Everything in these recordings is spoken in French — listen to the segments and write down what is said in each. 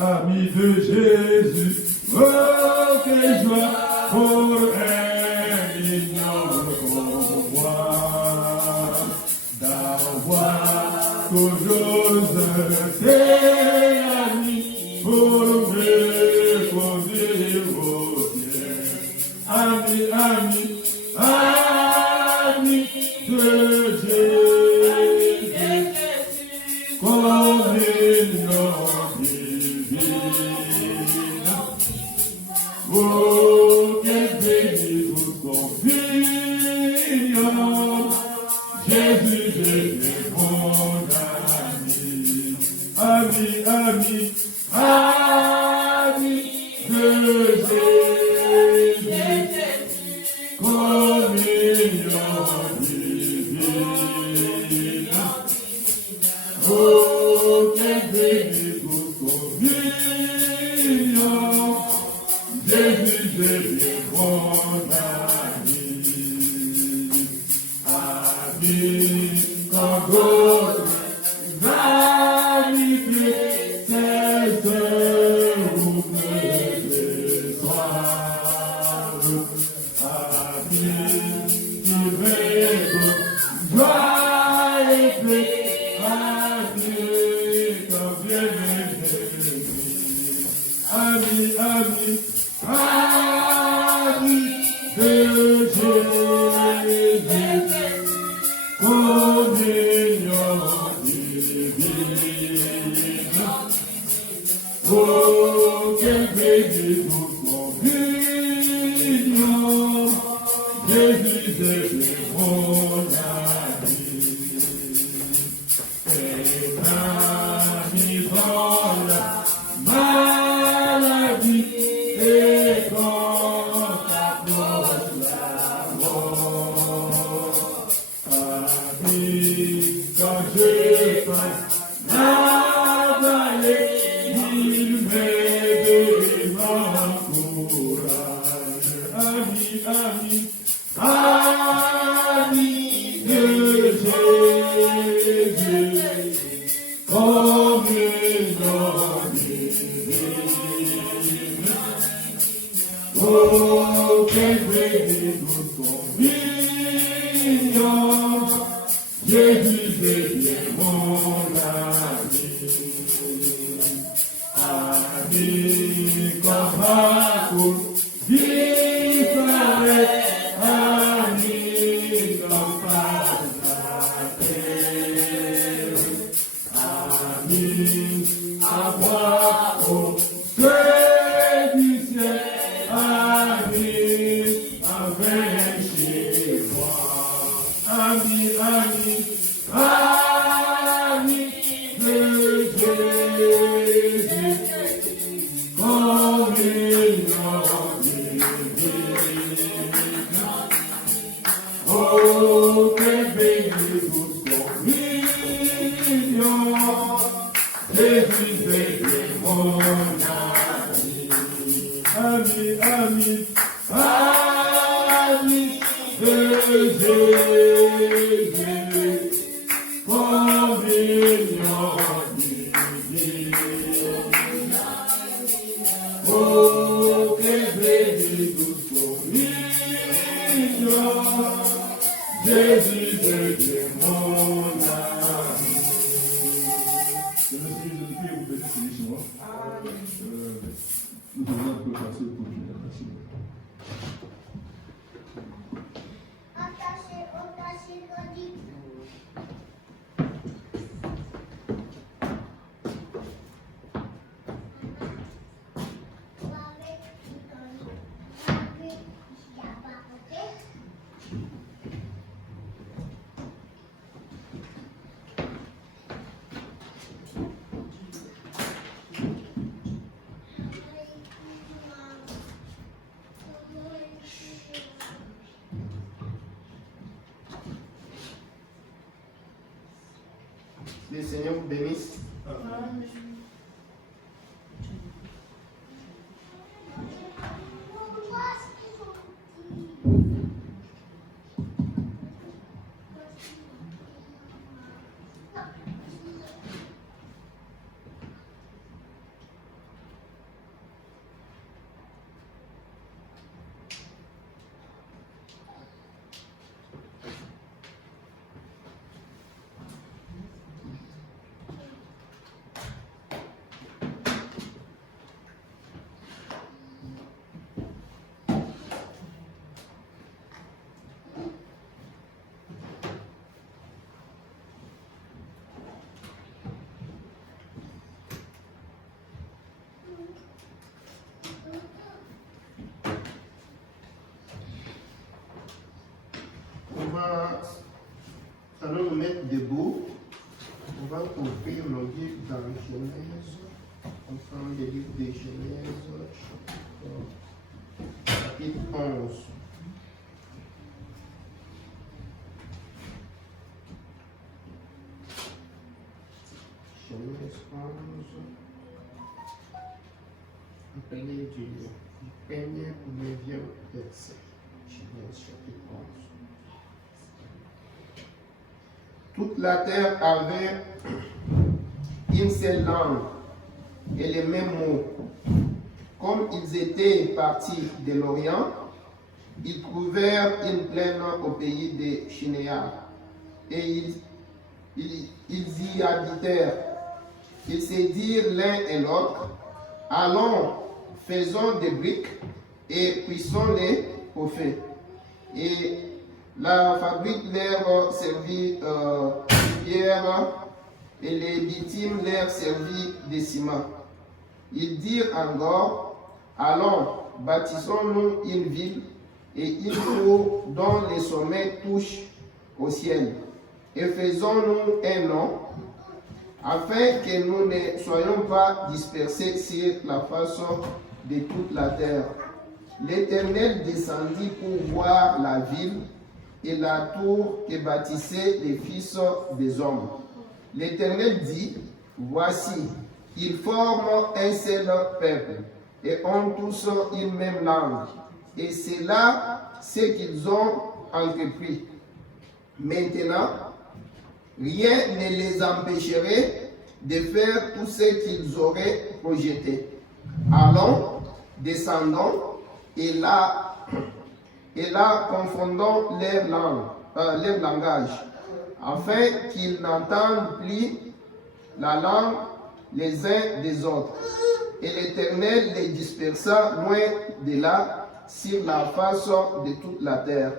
Ami de Jésus, oh, quelle joie pour un ignoble comme moi, d'avoir toujours un tel ami pour me conduire au ciel. Ami, ami, ami de Jésus, communion divine. Oh, quelle bénédiction confiance, Jésus, Jésus, mon ami, ami, ami, ami de Jésus, communion divine. Oh, quelle bénédiction confiance, Jésus, Jésus, mon ami, ami, quand d'autres vanité, c'est où me déçoivent, ami, qui rêve, joie et paix, ami, quand vient Jésus, ami, ami, ami de Jésus, communion divine. Oh, quelle bénédiction communion, Jésus, Jésus, mon ami. Et ami dans la maladie, et quand approche la mort, ami, quand je passe la vallée, il m'aide, m'encourage. Ami, ami, ami de Jésus, communion divine. Oh, quelle bénédiction communion, Jésus, Jésus, mon ami. Ami, comme un coup disparaît, ami, comme par la terre. Ami, à voir au feu du ciel, ami, avec chez moi. Ami, ami, ami de Jésus, communion divine. Oh, quelle bénédiction communion, Jésus, Jésus, mon ami. Ami, ami, ami de Jésus, communion divine. Oh, quelle bénédiction communion, Jésus, Jésus, mon ami. Que le Seigneur Jésus vous bénisse richement. Nous devons un peu passer pour Dieu. Merci. Le Seigneur vous bénisse. Amen. allons nous mettre debout. On va ouvrir nos livres dans Genèse. Enfin, les livres de Genèse, chapitre 11. Genèse 11. Appelez du premier au 9e verset. Genèse chapitre 11. Toute la terre avait une seule langue et les mêmes mots. Comme ils étaient partis de l'Orient, ils trouvèrent une plaine au pays des Chinéas et ils y habitèrent. Ils se dirent l'un et l'autre, allons, faisons des briques et cuisons-les au feu. Et la fabrique leur servit de pierre et les bitumes leur servit de ciment. Ils dirent encore, allons, bâtissons-nous une ville et une tour dont les sommets touchent au ciel. Et faisons-nous un nom, afin que nous ne soyons pas dispersés sur la face de toute la terre. L'Éternel descendit pour voir la ville et la tour que bâtissaient les fils des hommes. L'Éternel dit, voici, ils forment un seul peuple et ont tous une même langue. Et c'est là ce qu'ils ont entrepris. Maintenant, rien ne les empêcherait de faire tout ce qu'ils auraient projeté. Allons, descendons, et là confondons leur langage, afin qu'ils n'entendent plus la langue les uns des autres. Et l'Éternel les dispersa loin de là, sur la face de toute la terre.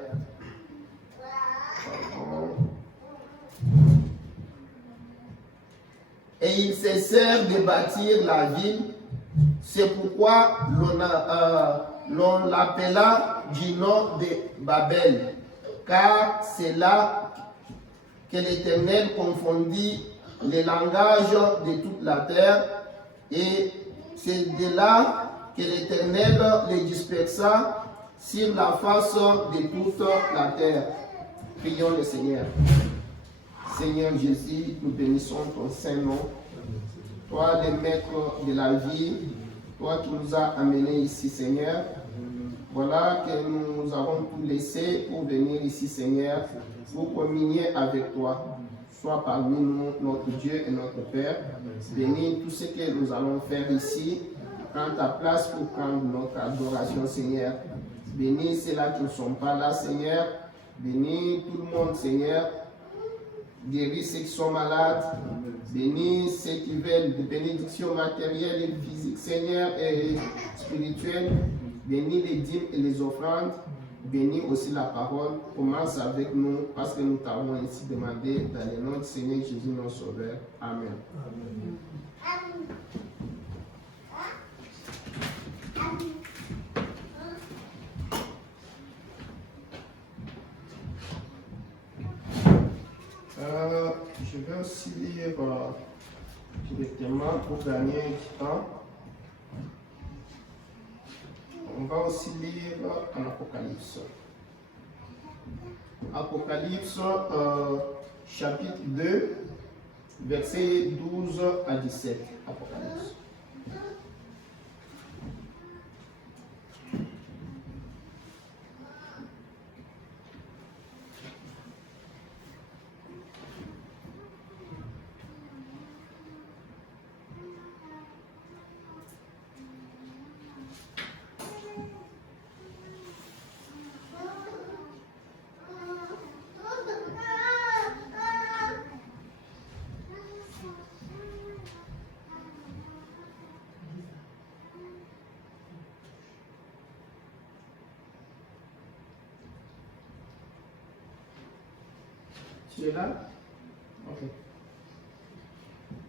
Et ils cessèrent de bâtir la ville. C'est pourquoi l'on l'appela du nom de Babel, car c'est là que l'Éternel confondit les langages de toute la terre, et c'est de là que l'Éternel les dispersa sur la face de toute la terre. Prions le Seigneur. Seigneur Jésus, nous bénissons ton Saint-Nom. Toi, le maître de la vie, toi qui nous as amenés ici, Seigneur. Voilà que nous avons tout laissé pour venir ici, Seigneur, pour communier avec toi. Sois parmi nous, notre Dieu et notre Père. Bénis tout ce que nous allons faire ici. Prends ta place pour prendre notre adoration, Seigneur. Bénis ceux-là qui ne sont pas là, Seigneur. Bénis tout le monde, Seigneur. Guéris ceux qui sont malades. Bénis ceux qui veulent des bénédictions matérielles et physiques, Seigneur, et spirituelles. Bénis les dîmes et les offrandes. Bénis aussi la parole. Commence avec nous parce que nous t'avons ainsi demandé dans le nom du Seigneur Jésus, notre Sauveur. Amen. Je vais aussi lire directement pour gagner du temps. On va aussi lire en Apocalypse. Apocalypse chapitre 2, versets 12 à 17. Apocalypse. Tu es là? Ok.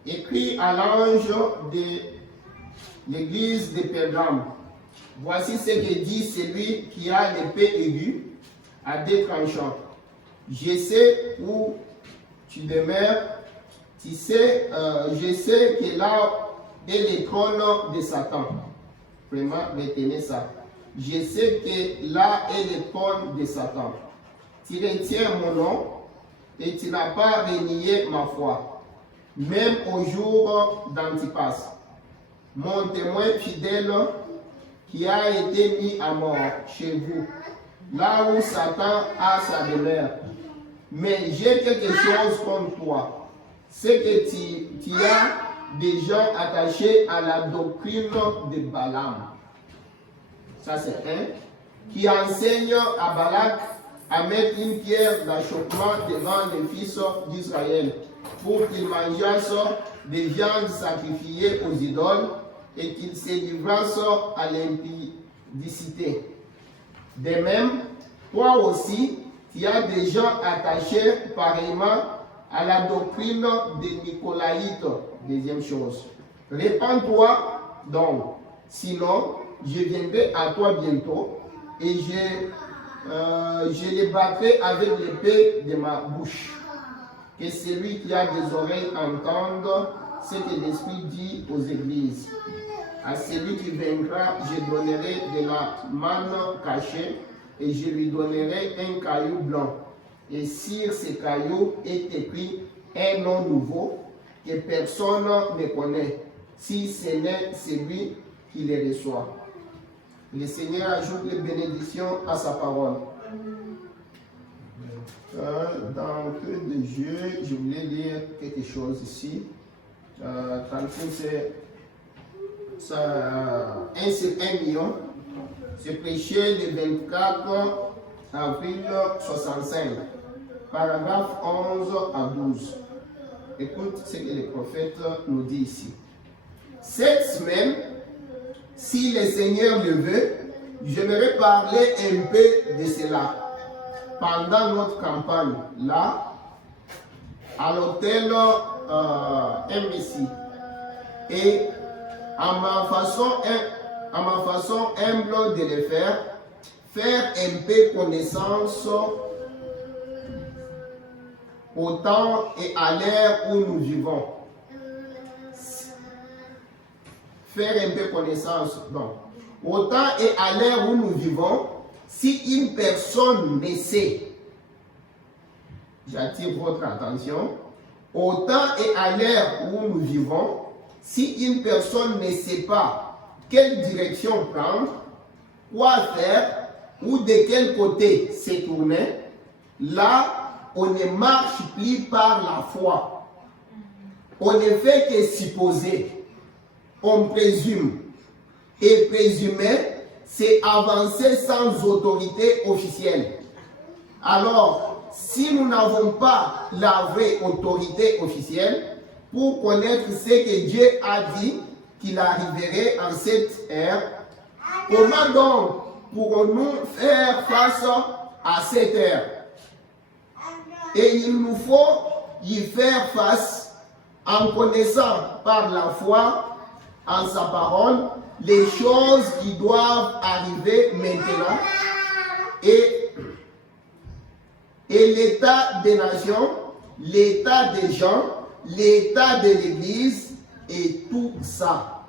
Écrit à l'ange de l'église de Pergame. Voici ce que dit celui qui a l'épée aiguë à deux tranchants. Je sais où tu demeures. Tu sais, je sais que là est le trône de Satan. Vraiment, retenez ça. Je sais que là est le trône de Satan. Tu retiens mon nom et tu n'as pas renié ma foi, même au jour d'Antipas, mon témoin fidèle qui a été mis à mort chez vous, là où Satan a sa demeure. Mais j'ai quelque chose contre toi, c'est que tu as des gens attachés à la doctrine de Balaam. Ça c'est un. Qui enseigne à Balak à mettre une pierre d'achoppement devant les fils d'Israël pour qu'ils mangeassent des viandes sacrifiées aux idoles et qu'ils se livrassent à l'impudicité. De même, toi aussi, tu as des gens attachés pareillement à la doctrine des Nicolaïtes. Deuxième chose. Répands-toi donc, sinon je viendrai à toi bientôt et je les battrai avec l'épée de ma bouche. Que celui qui a des oreilles entende ce que l'Esprit dit aux églises. À celui qui vaincra, je donnerai de la manne cachée et je lui donnerai un caillou blanc. Et sur ce caillou est écrit un nom nouveau que personne ne connaît, si ce n'est celui qui le reçoit. Le Seigneur ajoute les bénédictions à sa parole. Dans le cœur de Dieu, je voulais lire quelque chose ici. C'est 1 sur 1 million. J'ai prêché le 24 avril 65, paragraphe 11 à 12. Écoute ce que le prophète nous dit ici. Cette semaine, si le Seigneur le veut, j'aimerais parler un peu de cela. Pendant notre campagne, là, à l'hôtel MBC. Et à ma façon humble de le faire un peu connaissance au temps et à l'ère où nous vivons. Faire un peu connaissance. Donc, au temps et à l'ère où nous vivons, si une personne ne sait, j'attire votre attention, au temps et à l'ère où nous vivons, si une personne ne sait pas quelle direction prendre, quoi faire ou de quel côté se tourner, là, on ne marche plus par la foi. On ne fait que supposer. On présume. Et présumer, c'est avancer sans autorité officielle. Alors, si nous n'avons pas la vraie autorité officielle pour connaître ce que Dieu a dit qu'il arriverait en cette ère, comment donc pourrons-nous faire face à cette ère? Et il nous faut y faire face en connaissant par la foi en sa parole les choses qui doivent arriver maintenant et l'état des nations, l'état des gens, l'état de l'Église et tout ça.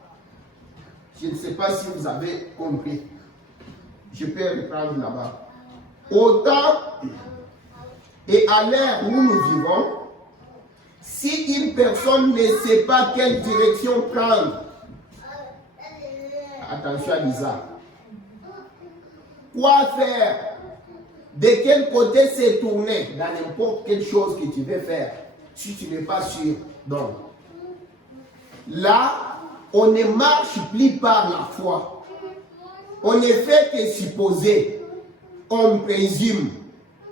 Je ne sais pas si vous avez compris. Je peux reprendre là-bas. Autant et à l'ère où nous vivons, si une personne ne sait pas quelle direction prendre, attention à Lisa, quoi faire, de quel côté se tourner dans n'importe quelle chose que tu veux faire, si tu n'es pas sûr. Donc, là, on ne marche plus par la foi. On ne fait que supposer. On présume.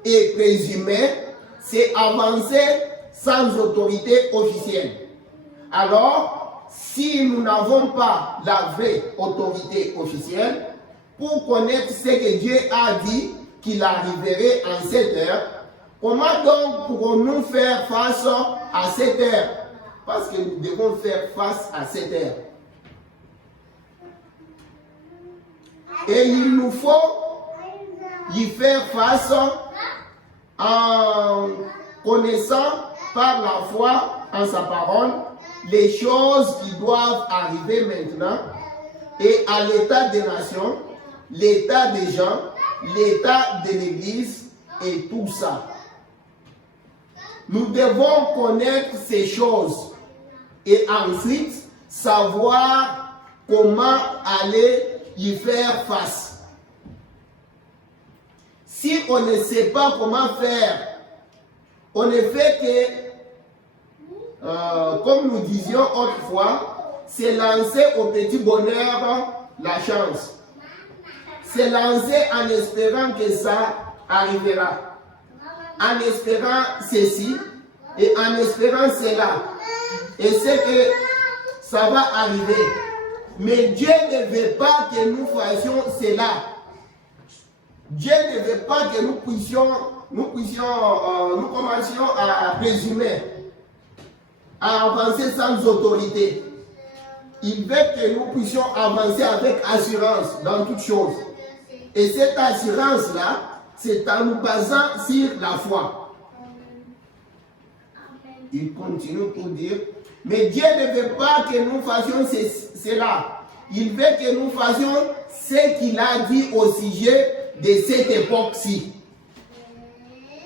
Et présumer, c'est avancer sans autorité officielle. Alors, si nous n'avons pas la vraie autorité officielle, pour connaître ce que Dieu a dit qu'il arriverait en cette heure, comment donc pourrons-nous faire face à cette heure? Parce que nous devons faire face à cette heure. Et il nous faut y faire face connaissant par la foi en sa parole les choses qui doivent arriver maintenant et à l'état des nations, l'état des gens, l'état de l'Église et tout ça. Nous devons connaître ces choses et ensuite savoir comment aller y faire face. Si on ne sait pas comment faire, on ne fait que, comme nous disions autrefois, c'est lancer au petit bonheur la chance. C'est lancer en espérant que ça arrivera. En espérant ceci et en espérant cela. Et c'est que ça va arriver. Mais Dieu ne veut pas que nous fassions cela. Dieu ne veut pas que nous commencions à présumer, à avancer sans autorité. Il veut que nous puissions avancer avec assurance dans toutes choses. Et cette assurance-là, c'est en nous basant sur la foi. Il continue pour dire, mais Dieu ne veut pas que nous fassions cela. Il veut que nous fassions ce qu'il a dit au sujet de cette époque-ci.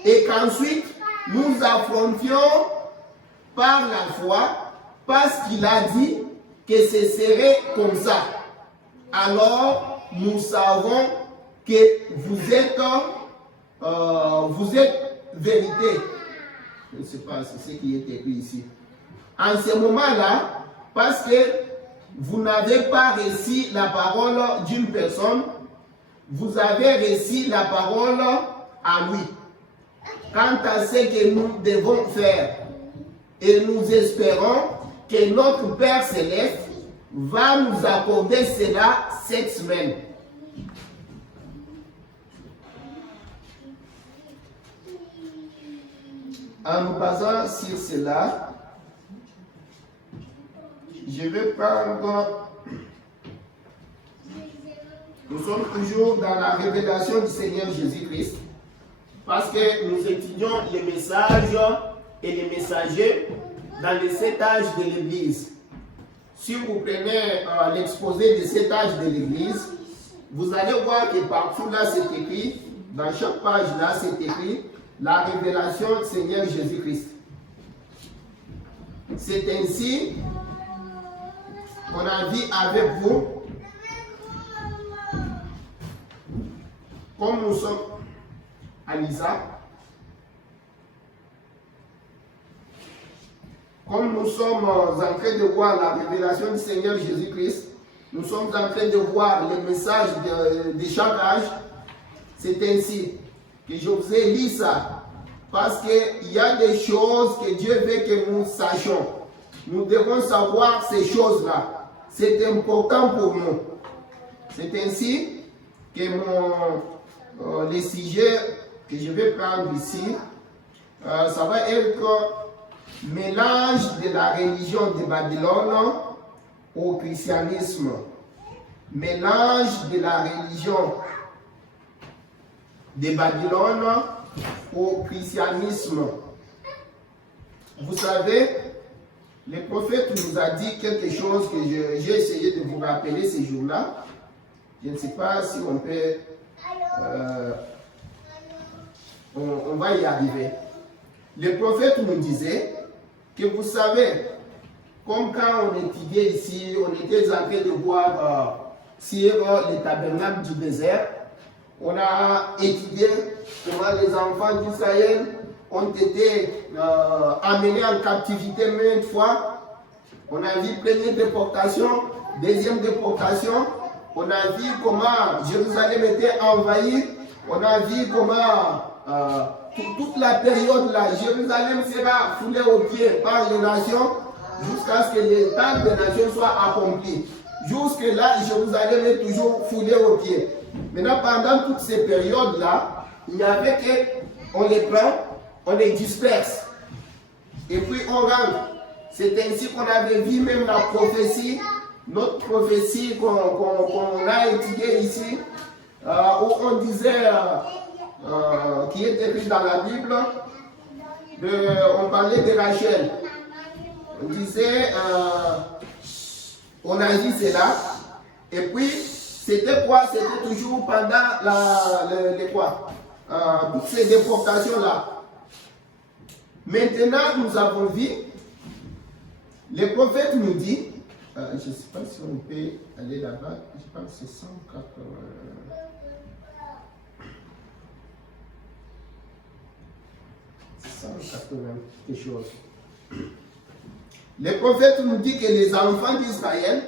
Et qu'ensuite, nous affrontions par la foi, parce qu'il a dit que ce serait comme ça. Alors, nous savons que vous êtes vérité. Je ne sais pas, c'est ce qui est écrit ici. En ce moment-là, parce que vous n'avez pas reçu la parole d'une personne, vous avez reçu la parole à lui. Quant à ce que nous devons faire, et nous espérons que notre Père Céleste va nous accorder cela cette semaine. En nous basant sur cela, je vais prendre... Nous sommes toujours dans la révélation du Seigneur Jésus-Christ, parce que nous étudions les messages et les messagers dans les 7 âges de l'Église. Si vous prenez l'exposé des 7 âges de l'Église, vous allez voir que partout là c'est écrit, dans chaque page là c'est écrit, la révélation du Seigneur Jésus-Christ. C'est ainsi qu'on a vu avec vous, comme nous sommes à Lisa, comme nous sommes en train de voir la révélation du Seigneur Jésus-Christ, nous sommes en train de voir les messages de chaque âge. C'est ainsi que je vous ai lu ça, parce qu'il y a des choses que Dieu veut que nous sachions. Nous devons savoir ces choses-là. C'est important pour nous. C'est ainsi que les sujets que je vais prendre ici, ça va être mélange de la religion de Babylone au christianisme. Mélange de la religion de Babylone au christianisme. Vous savez, le prophète nous a dit quelque chose que j'ai essayé de vous rappeler ces jours-là. Je ne sais pas si on peut... on va y arriver. Le prophète nous disait que vous savez, comme quand on étudiait ici, on était en train de voir sur le tabernacle du désert, on a étudié comment les enfants d'Israël ont été amenés en captivité maintes fois. On a vu première déportation, deuxième déportation. On a vu comment Jérusalem était envahie. On a vu comment toute la période là, Jérusalem sera foulée aux pieds par les nations jusqu'à ce que les temps des nations soient accomplis. Jusque là, Jérusalem est toujours foulée aux pieds. Maintenant, pendant toutes ces périodes-là, il n'y avait que, on les prend, on les disperse. Et puis on rentre. C'est ainsi qu'on avait vu même la prophétie, notre prophétie qu'on a étudiée ici, où on disait, qui est écrit dans la Bible, on parlait de Rachel. On disait, on a dit cela. Et puis, c'était quoi? C'était toujours pendant toutes ces déportations-là. Maintenant, nous avons vu, le prophète nous dit, je ne sais pas si on peut aller là-bas, je pense que c'est 180. 180 quelque chose. Le prophète nous dit que les enfants d'Israël,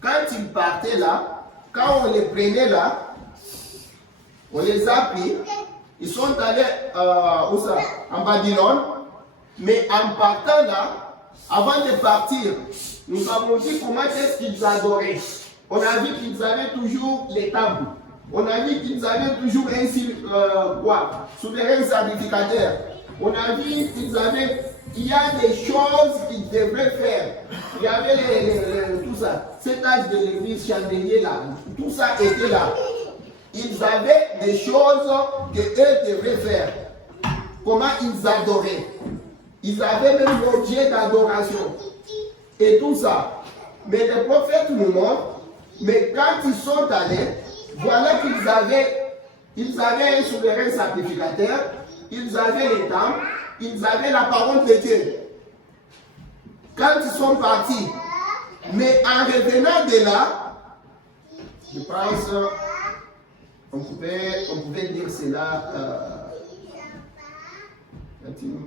quand ils partaient là, quand on les prenait là, on les a pris, ils sont allés en Babylone, mais en partant là, avant de partir, nous avons vu comment est-ce qu'ils adoraient. On a vu qu'ils avaient toujours les temples. On a vu qu'ils avaient toujours un souverain sacrificateur. On a vu qu'il y a des choses qu'ils devraient faire. Il y avait tout ça. Cet âge de l'église chandelier là, tout ça était là. Ils avaient des choses qu'eux devraient faire. Comment ils adoraient. Ils avaient même l'objet d'adoration. Et tout ça. Mais le prophète nous montre, mais quand ils sont allés, voilà qu'ils avaient un souverain sacrificateur. Ils avaient les temples, ils avaient la parole de Dieu. Quand ils sont partis, mais en revenant de là, je pense, on pouvait dire cela,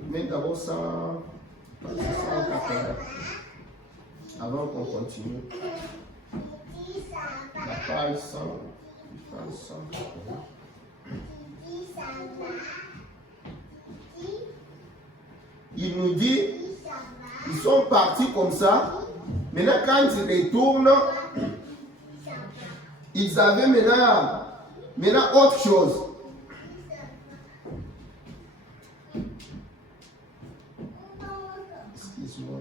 mais d'abord 180, avant qu'on continue. La page 100, je pense 180. Il nous dit, ils sont partis comme ça. Maintenant, quand ils retournent, ils avaient maintenant autre chose. Excuse-moi.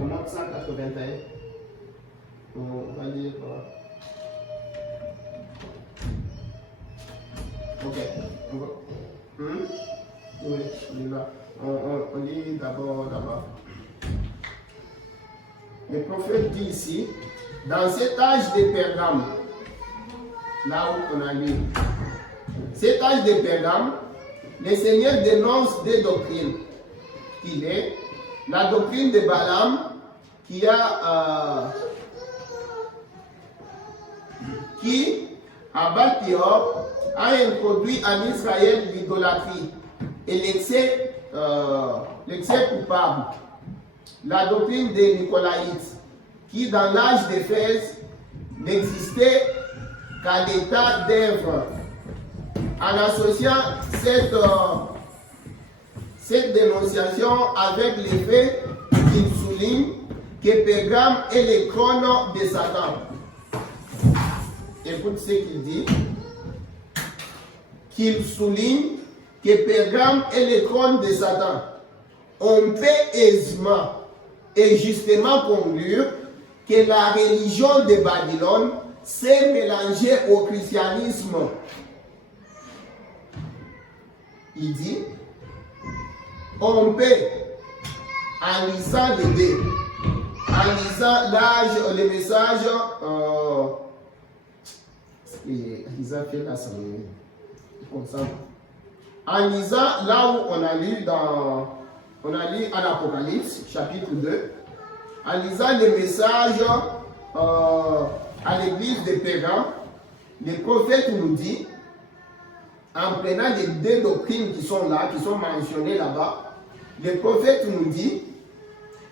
On monte 181. On va lire. Ok. Oui, on y va. On lit d'abord là-bas. Le prophète dit ici, dans cet âge de Pergame, là où on a lu, cet âge de Pergame, le Seigneur dénonce des doctrines. Il est la doctrine de Balaam qui à Baal-Péor, a introduit en Israël l'idolâtrie et l'excès coupable. La doctrine des Nicolaïtes, qui dans l'âge d'Éphèse n'existait qu'à l'état d'œuvre. En associant cette dénonciation avec les faits qu'il souligne que Pergame est le trône de Satan. Écoute ce qu'il dit. Qu'il souligne que Pergame est le trône de Satan. On peut aisément et justement conclure que la religion de Babylone s'est mélangée au christianisme. Il dit, on peut, en lisant les deux, en lisant le message, ils ont fait l'assemblée, comme ça. En lisant là où on a lu en Apocalypse, chapitre 2, en lisant le message à l'église de Pergame, le prophète nous dit, en prenant les deux doctrines qui sont là, qui sont mentionnées là-bas, le prophète nous dit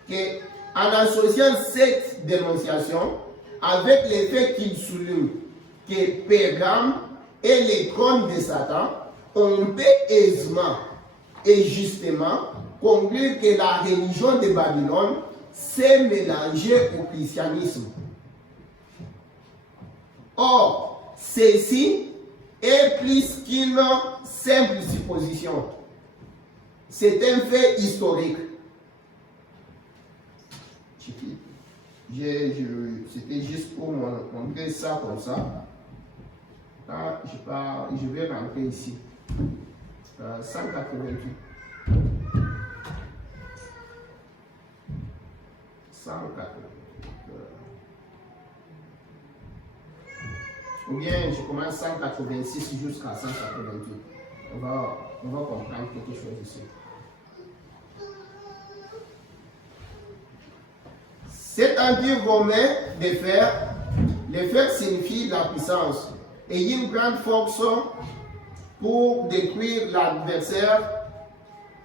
qu'en associant cette dénonciation avec les faits qu'il souligne que Pergame est le trône de Satan, on peut aisément et justement conclure que la religion de Babylone s'est mélangée au christianisme. Or, ceci est plus qu'une simple supposition. C'est un fait historique. C'était juste pour montrer ça comme ça. Là, je vais rentrer ici. 188. 188. Ou bien je commence 186 jusqu'à 188. On va comprendre quelque chose ici. Cet empire romain de fer, le fer signifie la puissance et une grande force pour détruire l'adversaire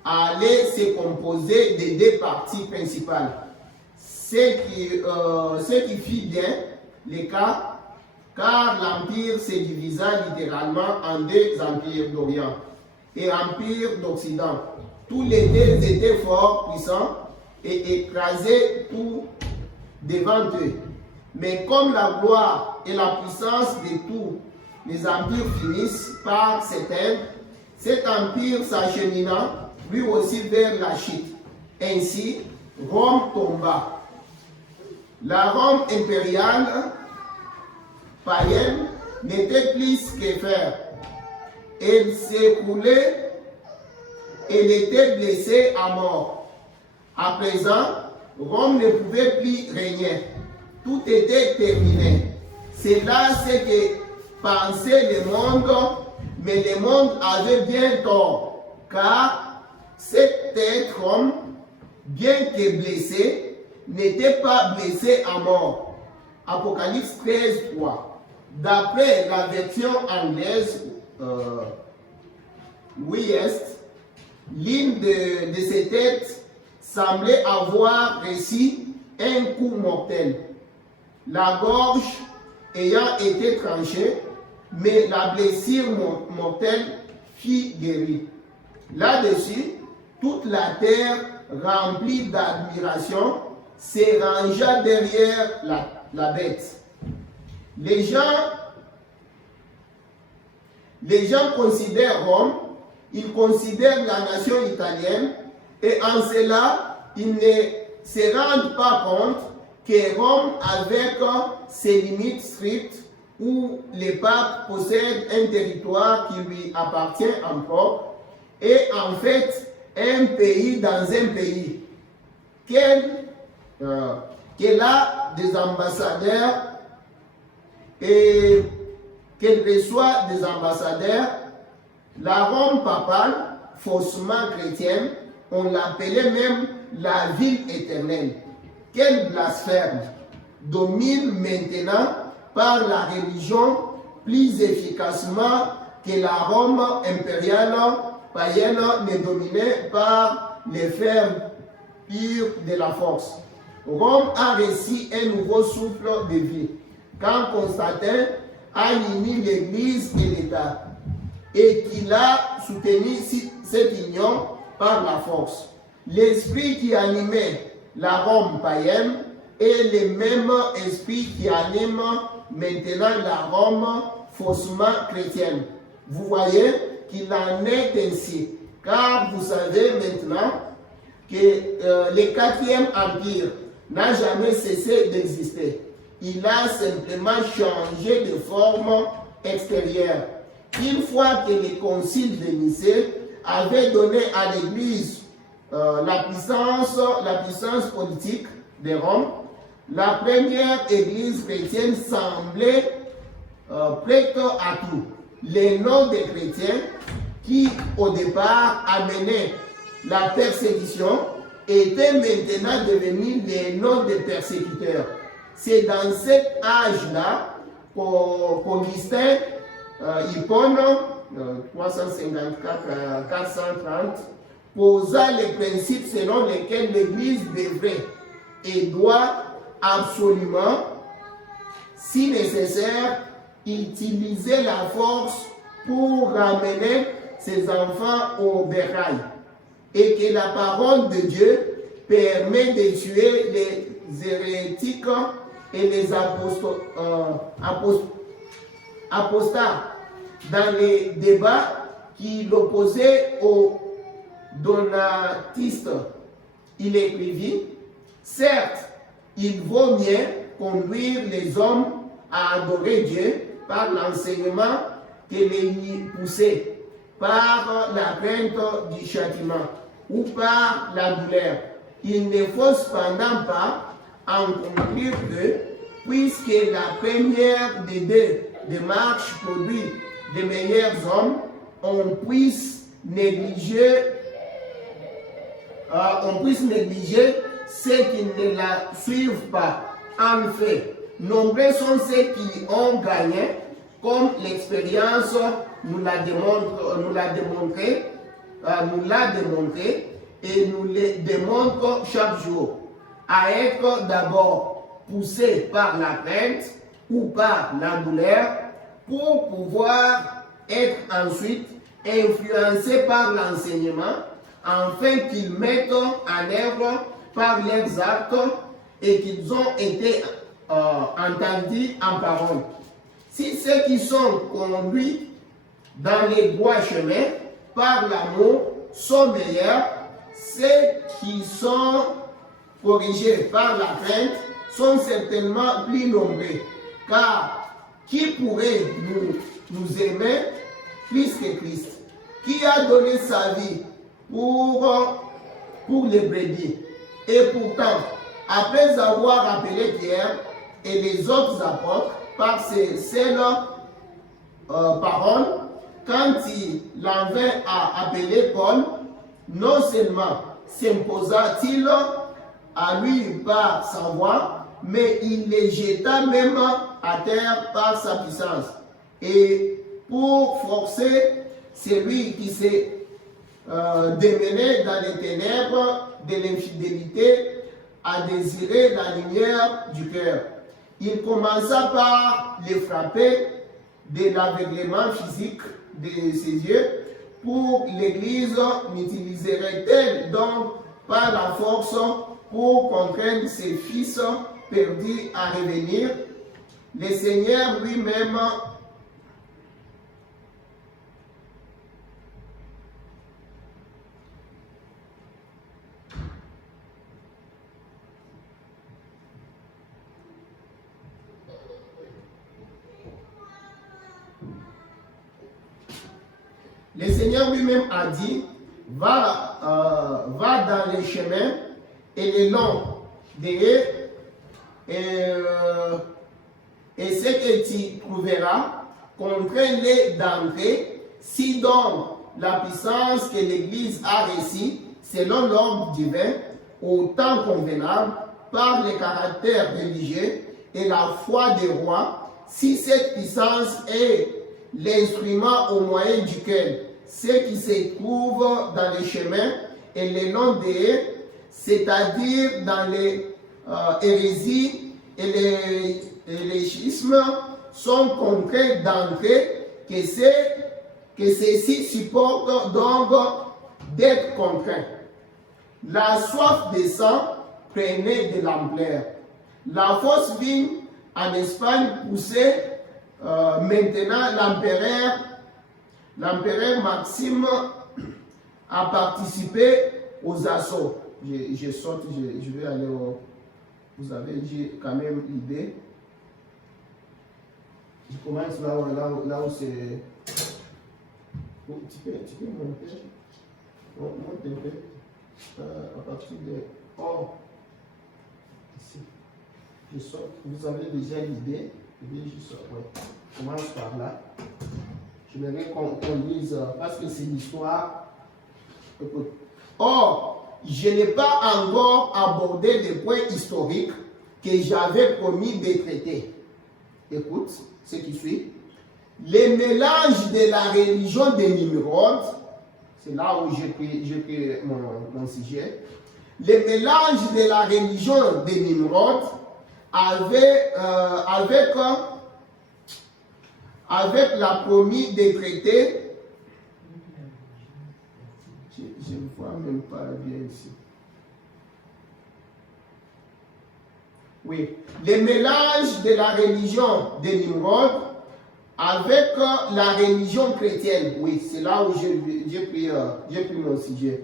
allait se composer de deux parties principales. Ce qui fit bien le cas, car l'empire se divisa littéralement en deux empires d'Orient et empire d'Occident. Tous les deux étaient forts, puissants et écrasaient tout devant eux. Mais comme la gloire et la puissance de tous les empires finissent par s'éteindre, cet empire s'achemina lui aussi vers la chute. Ainsi, Rome tomba. La Rome impériale païenne n'était plus que fer. Elle s'écroulait, elle était blessée à mort. À présent, Rome ne pouvait plus régner. Tout était terminé. C'est là ce que pensait le monde, mais le monde avait bien tort, car cet être homme, bien que blessé, n'était pas blessé à mort. Apocalypse 13, 3. D'après la version anglaise, West, l'une de ces têtes semblait avoir reçu un coup mortel, la gorge ayant été tranchée, mais la blessure mortelle fut guérie. Là-dessus, toute la terre, remplie d'admiration, se rangea derrière la bête. Les gens considèrent Rome, ils considèrent la nation italienne, et en cela, ils ne se rendent pas compte que Rome, avec ses limites strictes, où les papes possèdent un territoire qui lui appartient encore, est en fait un pays dans un pays, qu'elle a des ambassadeurs et qu'elle reçoit des ambassadeurs. La Rome papale, faussement chrétienne, on l'appelait même la ville éternelle. Quel blasphème! Domine maintenant par la religion plus efficacement que la Rome impériale païenne ne dominait par les fermes purs de la force. Rome a reçu un nouveau souffle de vie quand Constantin a uni l'Église et l'État et qu'il a soutenu cette union par la force. L'esprit qui animait la Rome païenne est le même esprit qui anime maintenant la Rome faussement chrétienne. Vous voyez qu'il en est ainsi, car vous savez maintenant que le 4e empire n'a jamais cessé d'exister. Il a simplement changé de forme extérieure. Une fois que le concile de Nicée avait donné à l'Église la puissance politique de Rome, la première Église chrétienne semblait prête à tout. Les noms des chrétiens qui au départ amenaient la persécution étaient maintenant devenus les noms des persécuteurs. C'est dans cet âge-là qu'Augustin Hippone, 354-430, posa les principes selon lesquels l'Église devrait et doit absolument, si nécessaire, utiliser la force pour ramener ses enfants au bercail, et que la parole de Dieu permet de tuer les hérétiques et les apostats. dans les débats qui l'opposaient aux donatistes. Il écrivit, certes, il vaut mieux conduire les hommes à adorer Dieu par l'enseignement que les y pousser, par la crainte du châtiment ou par la douleur. Il ne faut cependant pas en conclure que, puisque la première des deux démarches produit de meilleurs hommes, on puisse négliger ceux qui ne la suivent pas. En fait, nombreux sont ceux qui ont gagné, comme l'expérience nous l'a démontré, et nous le démontre chaque jour, à être d'abord poussé par la crainte ou par la douleur pour pouvoir être ensuite influencé par l'enseignement afin qu'ils mettent en œuvre par leurs actes et qu'ils ont été entendus en parole. Si ceux qui sont conduits dans les droits chemins par l'amour sont meilleurs, ceux qui sont corrigés par la crainte sont certainement plus nombreux. Car qui pourrait nous aimer plus que Christ, qui a donné sa vie pour les brebis? Et pourtant, après avoir appelé Pierre et les autres apôtres par ces seules paroles, quand il en vint à appeler Paul, non seulement s'imposa-t-il à lui par sa voix, mais il les jeta même à terre par sa puissance. Et pour forcer celui qui s'est démené dans les ténèbres de l'infidélité à désirer la lumière du cœur, il commença par les frapper de l'aveuglement physique de ses yeux. Pour l'Église, n'utiliserait-elle donc pas la force pour contraindre ses fils perdus à revenir? Le Seigneur lui-même a dit, va dans les chemins et les longs des haies, et ce que tu trouveras, contrains-les d'entrer, si donc la puissance que l'Église a reçue, selon l'ordre divin, au temps convenable, par le caractère religieux et la foi des rois, si cette puissance est l'instrument au moyen duquel ceux qui se trouvent dans les chemins et les noms des haies, c'est-à-dire dans les hérésies et les schismes, sont contraints d'entrer, que ceux-ci supportent donc d'être contraints. La soif des sangs prenait de l'ampleur. La fausse vigne en Espagne poussait maintenant l'empereur Maxime a participé aux assauts. Je saute, je vais aller au... Vous avez dit quand même l'idée. Je commence là où c'est... Tu peux monter. Monte un peu. À partir de... Oh. Ici. Je saute. Vous avez déjà l'idée. Je saute. Ouais. Je commence par là. Je voudrais qu'on lise, parce que c'est l'histoire. Or, je n'ai pas encore abordé les points historiques que j'avais promis de traiter. Écoute ce qui suit. Le mélange de la religion de Nimrod, c'est là où j'ai pris mon sujet. Le mélange de la religion de Nimrod avec la promise de traiter, je ne vois même pas bien ici. Oui, le mélange de la religion de Nimrod avec la religion chrétienne. Oui, c'est là où j'ai pris mon sujet.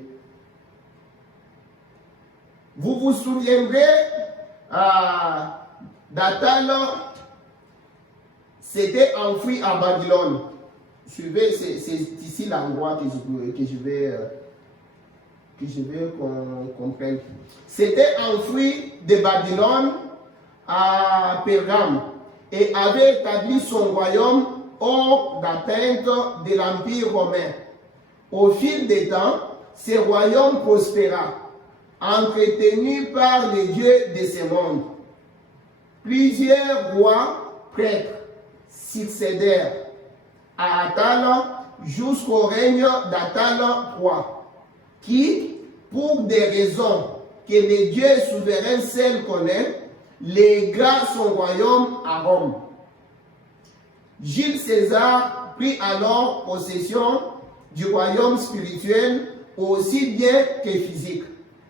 Vous vous souviendrez, Datal s'était enfoui à Babylone. Suivez, c'est ici l'endroit que je vais comprendre. S'était enfoui de Babylone à Pergame et avait établi son royaume hors d'atteinte de l'Empire romain. Au fil des temps, ce royaume prospéra, entretenu par les dieux de ce monde. Plusieurs rois prêtres succédèrent à Attal jusqu'au règne d'Attal III, qui, pour des raisons que les dieux souverains seuls connaissent, légua son royaume à Rome. Jules César prit alors possession du royaume spirituel aussi bien que physique,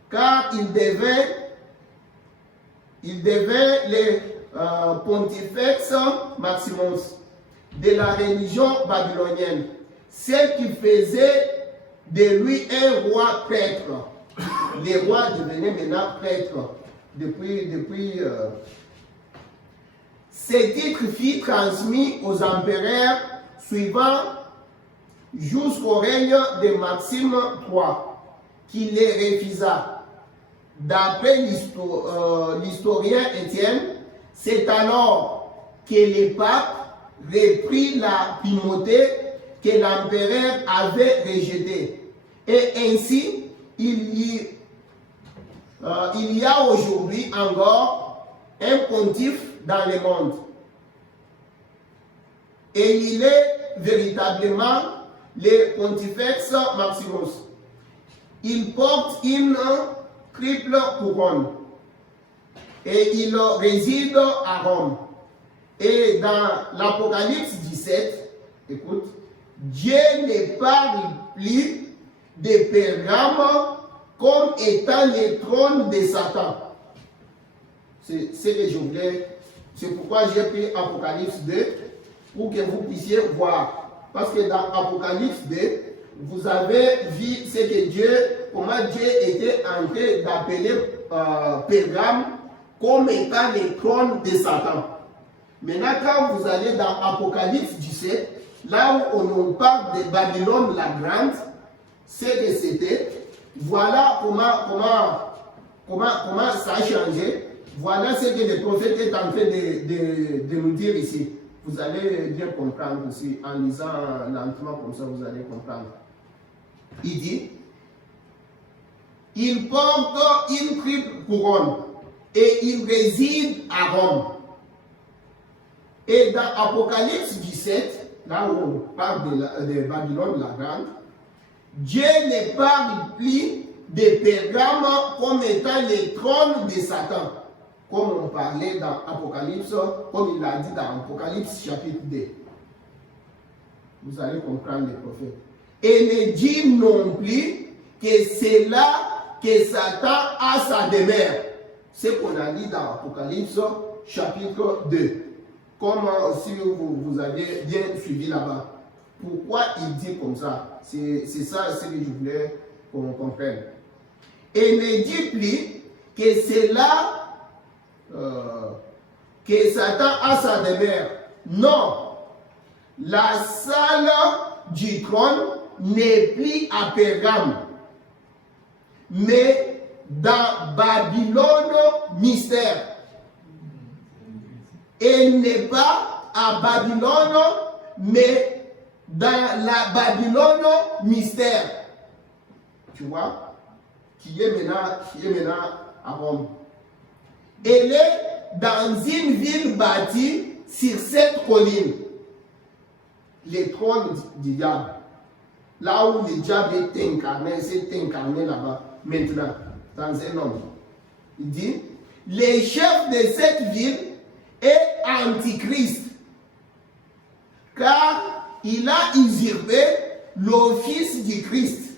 car il devint le pontifex maximus de la religion babylonienne, ce qui faisait de lui un roi prêtre. Les rois devenaient maintenant prêtres. Ce titre fut transmis aux empereurs suivants jusqu'au règne de Maxime III, qui les refusa. D'après l'historien Étienne, c'est alors que le pape reprit la primauté que l'empereur avait rejetée. Et ainsi, il y a aujourd'hui encore un pontife dans le monde. Et il est véritablement le pontifex maximus. Il porte une triple couronne et il réside à Rome. Et dans l'Apocalypse 17, écoute, Dieu ne parle plus de Pergame comme étant le trône de Satan. C'est ce que je voulais. C'est pourquoi j'ai pris Apocalypse 2 pour que vous puissiez voir. Parce que dans Apocalypse 2, vous avez vu ce que comment Dieu était en train d'appeler Pergame comme étant le trône de Satan. Maintenant, quand vous allez dans Apocalypse 17, là où on parle de Babylone la Grande, c'est que c'était, voilà comment ça a changé. Voilà ce que le prophète est en train de nous dire ici. Vous allez bien comprendre aussi, en lisant lentement comme ça, vous allez comprendre. Il dit, il porte une triple couronne et il réside à Rome. Et dans Apocalypse 17, là où on parle de Babylone la Grande, Dieu ne parle plus de Pergame comme étant le trône de Satan, comme on parlait dans Apocalypse, comme il l'a dit dans Apocalypse chapitre 2. Vous allez comprendre le prophète. Et ne dit non plus que c'est là que Satan a sa demeure. C'est ce qu'on a dit dans Apocalypse chapitre 2. Comme si vous avez bien suivi là-bas. Pourquoi il dit comme ça? C'est ça ce que je voulais qu'on comprenne. Et ne dit plus que c'est là que Satan a sa demeure. Non. La salle du trône n'est plus à Pergame, mais dans Babylone mystère. Et n'est pas à Babylone, mais dans la Babylone mystère. Tu vois? Qui est maintenant à Rome. Elle est dans une ville bâtie sur cette colline. Le trône du diable. Là où le diable est incarné, c'est incarné là-bas, maintenant, dans un homme. Il dit, le chef de cette ville est Antichrist, car il a usurpé l'office du Christ,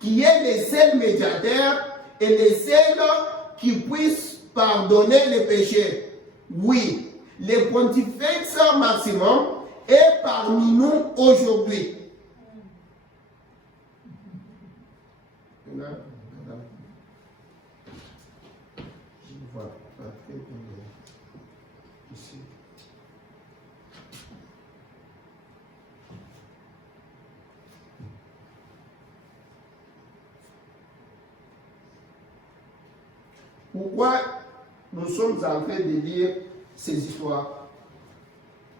qui est le seul médiateur et le seul qui puisse pardonner les péchés. Oui, le pontifex maximum est parmi nous aujourd'hui. Je vois pas très bien ici. Pourquoi nous sommes en train de lire ces histoires?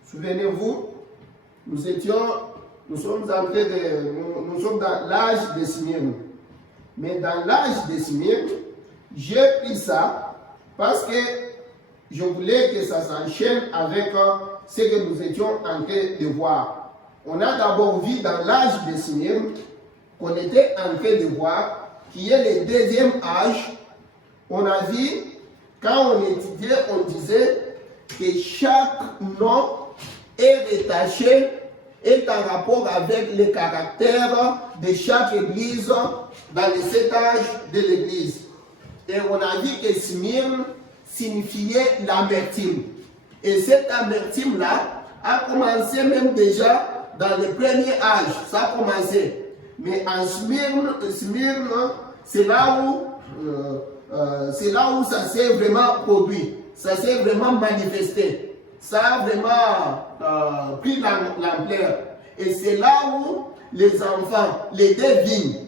Souvenez-vous, nous sommes dans l'âge de Smyrne. Mais dans l'âge de Smyrne, j'ai pris ça parce que je voulais que ça s'enchaîne avec ce que nous étions en train de voir. On a d'abord vu dans l'âge de Smyrne qu'on était en train de voir qui est le deuxième âge. On a vu, quand on étudiait, on disait que chaque nom est détaché, est en rapport avec le caractère de chaque église dans les 7 âges de l'église. Et on a vu que Smyrne signifiait l'amertume. Et cette amertume-là a commencé même déjà dans le premier âge. Ça a commencé. Mais en Smyrne, c'est là où ça s'est vraiment produit. Ça s'est vraiment manifesté. Ça a vraiment pris l'ampleur. Et c'est là où les enfants, les deux vignes,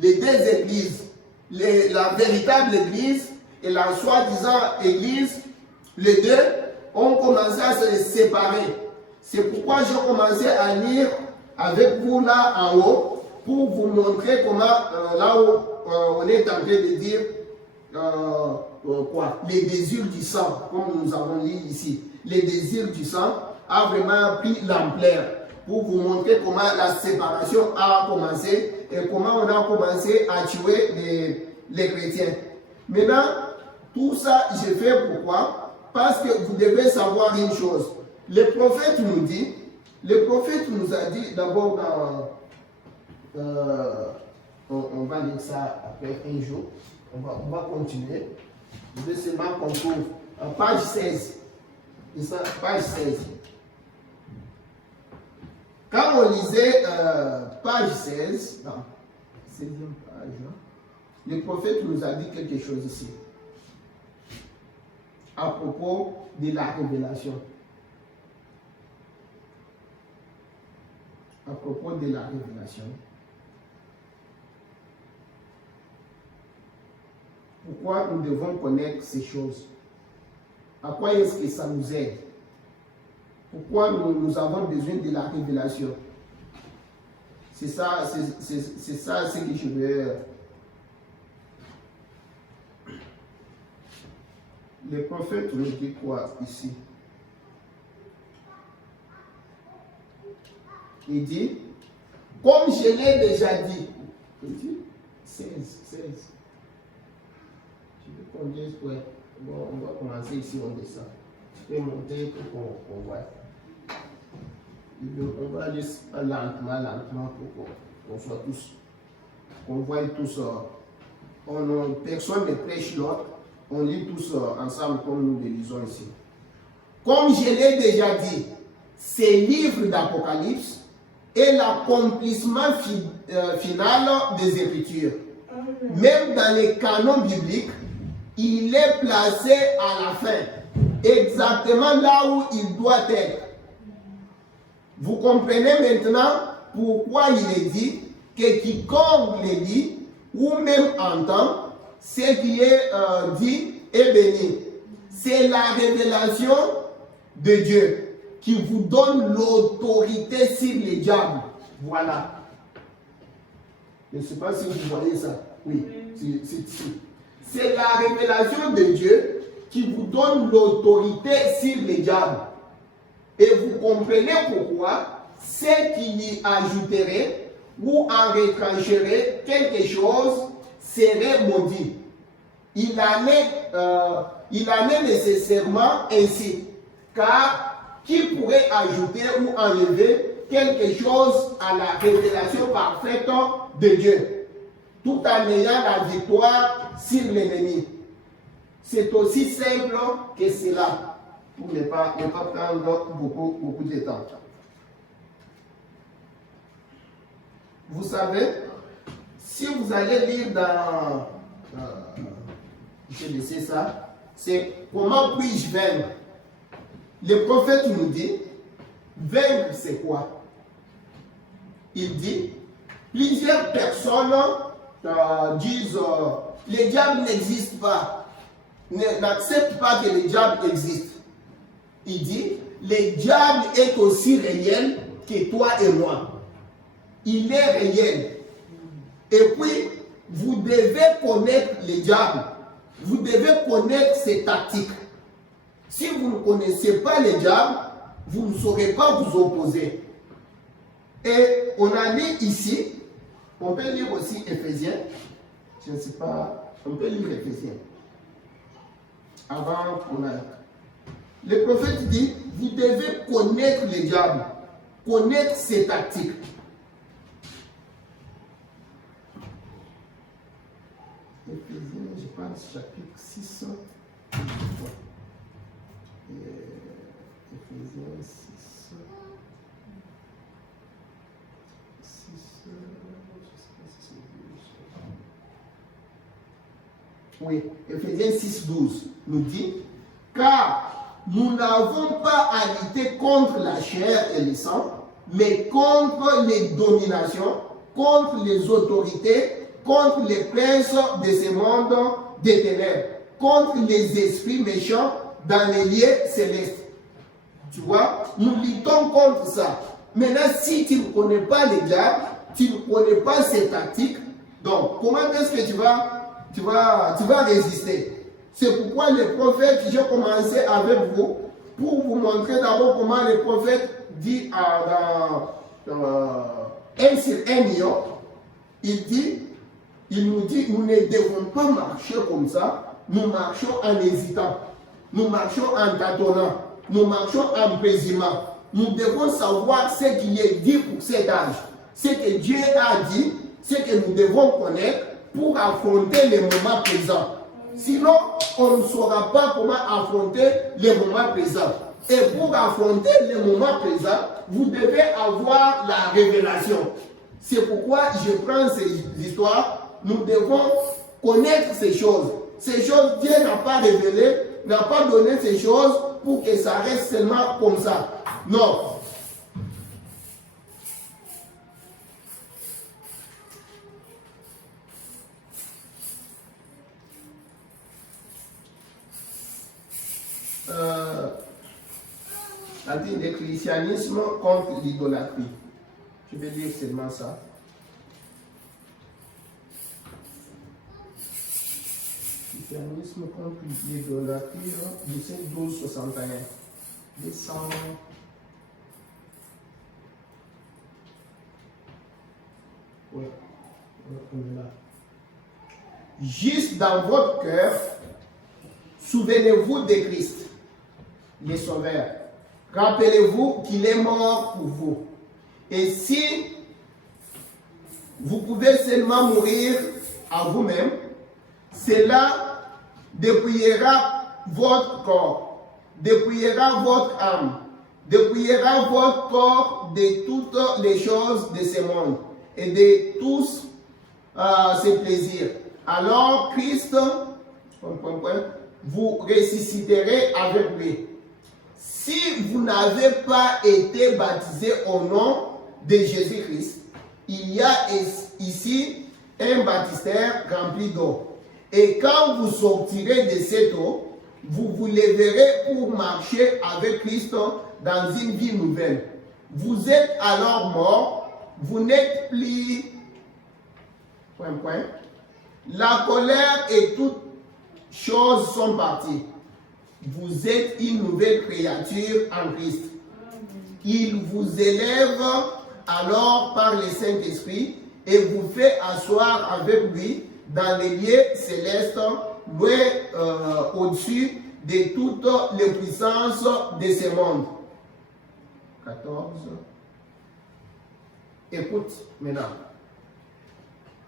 les deux églises, la véritable église et la soi-disant église, les deux ont commencé à se séparer. C'est pourquoi j'ai commencé à lire avec vous là en haut pour vous montrer comment, là où on est en train de dire les désirs du sang, comme nous avons lu ici. Les désirs du sang a vraiment pris l'ampleur pour vous montrer comment la séparation a commencé et comment on a commencé à tuer les chrétiens. Maintenant, tout ça, j'ai fait pourquoi? Parce que vous devez savoir une chose. Le prophète nous dit, le prophète nous a dit d'abord on va lire ça après un jour, on va continuer. Je vais seulement qu'on trouve page 16. Ça, page 16. Quand on lisait page 16, non, 16e page, hein, le prophète nous a dit quelque chose ici à propos de la révélation. À propos de la révélation. Pourquoi nous devons connaître ces choses? À quoi est-ce que ça nous aide? Pourquoi nous avons besoin de la révélation? C'est ça ce que je veux. Le prophète nous dit quoi ici? Il dit, comme je l'ai déjà dit, il dit 16. Je veux qu'on dise, ouais, bon, on va commencer ici, on descend. Je peux monter pour qu'on voit. On va aller lentement pour qu'on soit tous, qu'on voie tous. Personne ne prêche l'autre, on lit tous ensemble comme nous le lisons ici. Comme je l'ai déjà dit, ces livres d'Apocalypse est l'accomplissement final des Écritures. Même dans les canons bibliques, il est placé à la fin, exactement là où il doit être. Vous comprenez maintenant pourquoi il est dit que quiconque le lit ou même entend ce qui est dit est béni. C'est la révélation de Dieu qui vous donne l'autorité sur les diables. Voilà. Je ne sais pas si vous voyez ça. Oui, c'est ici. C'est la révélation de Dieu qui vous donne l'autorité sur les diables. Et vous comprenez pourquoi ceux qui y ajouteraient ou en retrancheraient quelque chose seraient maudits. Il en est nécessairement ainsi. Car qui pourrait ajouter ou enlever quelque chose à la révélation parfaite de Dieu, tout en ayant la victoire sur l'ennemi? C'est aussi simple que cela, pour ne pas prendre beaucoup de temps. Vous savez, si vous allez lire dans... je vais laisser ça. C'est comment puis-je vaincre? Le prophète nous dit, vaincre c'est quoi? Il dit, plusieurs personnes disent, le diable n'existe pas, n'acceptent pas que le diable existe. Il dit, le diable est aussi réel que toi et moi. Il est réel. Et puis, vous devez connaître le diable. Vous devez connaître ses tactiques. Si vous ne connaissez pas le diable, vous ne saurez pas vous opposer. Et on a lu ici, on peut lire aussi Éphésiens. Je ne sais pas, on peut lire Éphésiens. Avant qu'on aille. Le prophète dit, vous devez connaître le diable, connaître ses tactiques. Éphésiens, je pense, chapitre 6. Éphésiens 6. Oui, Éphésiens 6, 12 nous dit, car nous n'avons pas à lutter contre la chair et le sang, mais contre les dominations, contre les autorités, contre les princes de ce monde des ténèbres, contre les esprits méchants dans les lieux célestes. Tu vois, nous luttons contre ça. Maintenant, si tu ne connais pas les diables, tu ne connais pas ses tactiques, donc comment est-ce que tu vas résister? C'est pourquoi les prophètes, j'ai commencé avec vous, pour vous montrer d'abord comment les prophètes dit dans 1 sur 1 million, il nous dit, nous ne devons pas marcher comme ça, nous marchons en hésitant, nous marchons en tâtonnant, nous marchons en présumant. Nous devons savoir ce qui est dit pour cet âge. Ce que Dieu a dit, ce que nous devons connaître pour affronter les moments présents. Sinon, on ne saura pas comment affronter les moments présents. Et pour affronter les moments présents, vous devez avoir la révélation. C'est pourquoi je prends ces histoires. Nous devons connaître ces choses. Ces choses, Dieu n'a pas révélé, n'a pas donné ces choses pour que ça reste seulement comme ça. Non. La vie de christianisme contre l'idolâtrie. Je vais lire seulement ça. Christianisme contre l'idolâtrie, Lucien 12, 61. Descends. Oui, on est là. Juste dans votre cœur, souvenez-vous de Christ, le Sauveur. Rappelez-vous qu'il est mort pour vous. Et si vous pouvez seulement mourir à vous-même, cela dépouillera votre corps, dépouillera votre âme, dépouillera votre corps de toutes les choses de ce monde et de tous ses plaisirs. Alors Christ, vous ressusciterez avec lui. Si vous n'avez pas été baptisé au nom de Jésus-Christ, il y a ici un baptistère rempli d'eau. Et quand vous sortirez de cette eau, vous vous lèverez pour marcher avec Christ dans une vie nouvelle. Vous êtes alors mort, vous n'êtes plus... La colère et toutes choses sont parties. Vous êtes une nouvelle créature en Christ. Il vous élève alors par le Saint-Esprit et vous fait asseoir avec lui dans les lieux célestes, loin au-dessus de toutes les puissances de ce monde. 14. Écoute maintenant.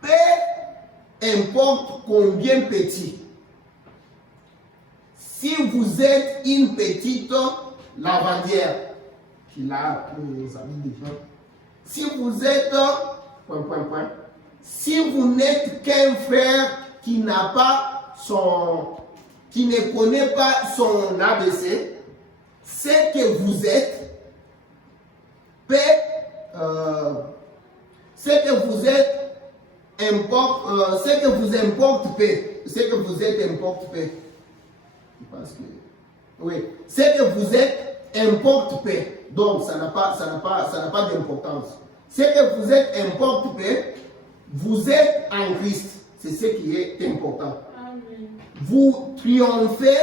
Peu importe combien petit, si vous êtes une petite lavandière, qui l'a les amis des gens, si vous êtes Si vous n'êtes qu'un frère qui n'a pas qui ne connaît pas son ABC, c'est que vous êtes c'est que vous êtes c'est que vous importe paix. C'est que vous êtes importe paix. Parce que oui, c'est que vous êtes importe paix. Donc ça n'a pas d'importance. C'est que vous êtes importe paix. Vous êtes en Christ. C'est ce qui est important. Amen. Vous triomphez